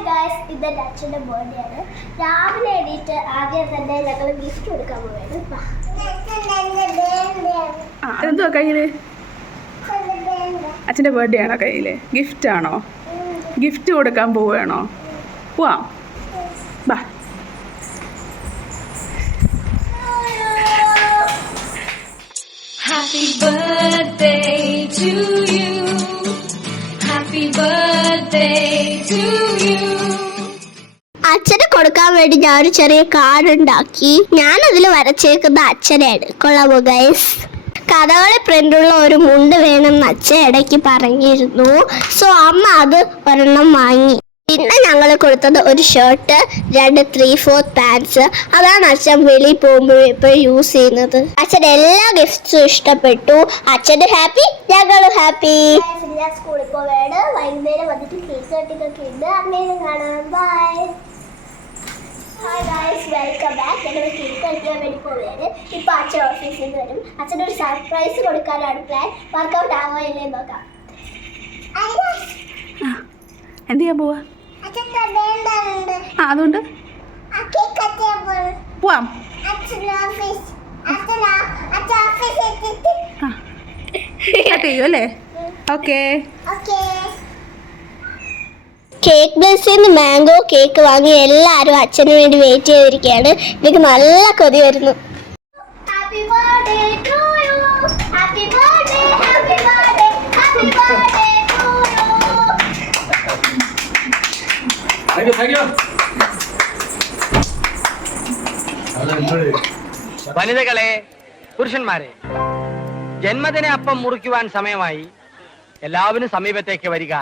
ഇതെന്റെ അച്ഛൻ്റെ ബർത്ത്ഡേ ആണ്. രാവിലെ എണീറ്റ് ആദ്യം തന്നെ ഞങ്ങൾ ഗിഫ്റ്റ് കൊടുക്കാൻ പോവുകയാണ്. എന്തുവാ കയ്യില്? അച്ഛൻ്റെ ബർത്ത്ഡേ ആണോ കയ്യില്? ഗിഫ്റ്റ് ആണോ? ഗിഫ്റ്റ് കൊടുക്കാൻ പോവുകയാണോ? പോവാം, ബാ. Happy birthday to you. Happy birthday to you. അച്ഛന് കൊടുക്കാൻ വേണ്ടി ഞാൻ ഒരു ചെറിയ കാർഡ് ഉണ്ടാക്കി. ഞാൻ അതിൽ വരച്ചേക്കുന്ന അച്ഛനെയാണ്. കൊള്ളാമോ ഗൈസ്? കഥകളി പ്രിന്റുള്ള ഒരു മുണ്ട് വേണമെന്ന് അച്ഛൻ ഇടയ്ക്ക് പറഞ്ഞിരുന്നു. സോ അമ്മ അത് ഒരെണ്ണം വാങ്ങി. പിന്നെ ഞങ്ങൾ കൊടുത്തത് ഒരു ഷർട്ട്, 2 3/4 പാൻസ്. അതാണ് അച്ഛൻ വെളിയിൽ പോകുമ്പോൾ ഇപ്പോൾ യൂസ് ചെയ്യുന്നത്. അച്ഛൻ എല്ലാ ഗിഫ്റ്റ്സും ഇഷ്ടപ്പെട്ടു. അച്ഛന് ഹാപ്പി, ഞങ്ങളും ഹാപ്പി. ഞാൻ സ്കൂളിൽ പോവുകയാണ്. വൈകുന്നേരം വന്നിട്ട് കേക്ക് കട്ടിങ്ങൊക്കെ ഉണ്ട്. അമ്മേനെ കാണാം. Bye. Hi guys, welcome back. ഞങ്ങൾ കേക്ക് കഴിക്കാൻ വേണ്ടി പോവുകയാണ്. ഇപ്പോൾ അച്ഛൻ ഓഫീസിൽ നിന്ന് വരും. അച്ഛനൊരു സർപ്രൈസ് കൊടുക്കാനാണ് പ്ലാൻ. വർക്കൗട്ട് ആവോ ഇല്ലേ നോക്കാം. എന്ത് ചെയ്യാൻ പോവാ? അതുകൊണ്ട് പോവാം. കട്ട് ചെയ്യും അല്ലേ? ഓക്കെ. കേക്ക് ബ്ലെസ്സിൽ നിന്ന് മാംഗോ കേക്ക് വാങ്ങി എല്ലാവരും അച്ഛന് വേണ്ടി വെയിറ്റ് ചെയ്തിരിക്കുകയാണ്. എനിക്ക് നല്ല കൊതി വരുന്നു. വനിതകളെ, പുരുഷന്മാരെ, ജന്മദിന അപ്പം മുറിക്കുവാൻ സമയമായി. എല്ലാവരും സമീപത്തേക്ക് വരിക.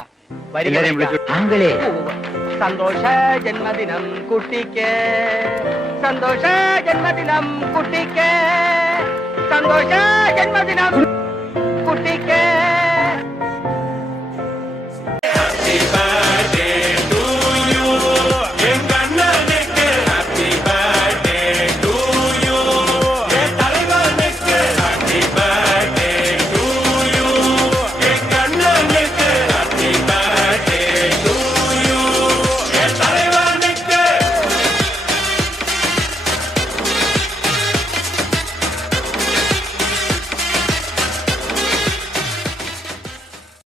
സന്തോഷ ജന്മദിനം കുട്ടിക്ക്, സന്തോഷ ജന്മദിനം കുട്ടിക്ക്, സന്തോഷ ജന്മദിനം കുട്ടിക്ക്.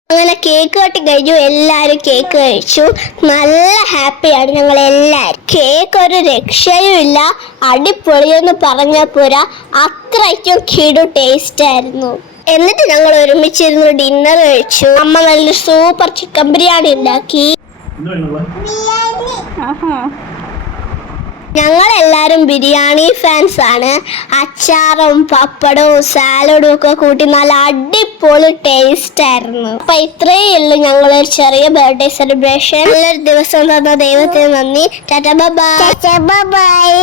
അങ്ങനെ കേക്ക് കട്ടി കഴിഞ്ഞു. എല്ലാവരും കേക്ക് കഴിച്ചു. നല്ല ഹാപ്പിയാണ് ഞങ്ങൾ എല്ലാവരും. കേക്ക് ഒരു രക്ഷയും ഇല്ല. അടിപൊളിയെന്ന് പറഞ്ഞാൽ പോരാ, അത്രയ്ക്കും കിടു ടേസ്റ്റ് ആയിരുന്നു. എന്നിട്ട് ഞങ്ങൾ ഒരുമിച്ചിരുന്ന് ഡിന്നർ കഴിച്ചു. അമ്മ നല്ല സൂപ്പർ ചിക്കൻ ബിരിയാണി ഉണ്ടാക്കി. ഞങ്ങളെല്ലാവരും ബിരിയാണി ഫാൻസ് ആണ്. അച്ചാറും പപ്പടവും സാലഡും ഒക്കെ കൂട്ടി നല്ല അടിപൊളി ടേസ്റ്റ് ആയിരുന്നു. അപ്പൊ ഇത്രയേ ഉള്ളൂ ഞങ്ങളൊരു ചെറിയ ബർത്ത്ഡേ സെലിബ്രേഷൻ. നല്ലൊരു ദിവസം തന്ന ദൈവത്തിന് നന്ദി. Tata bye bye.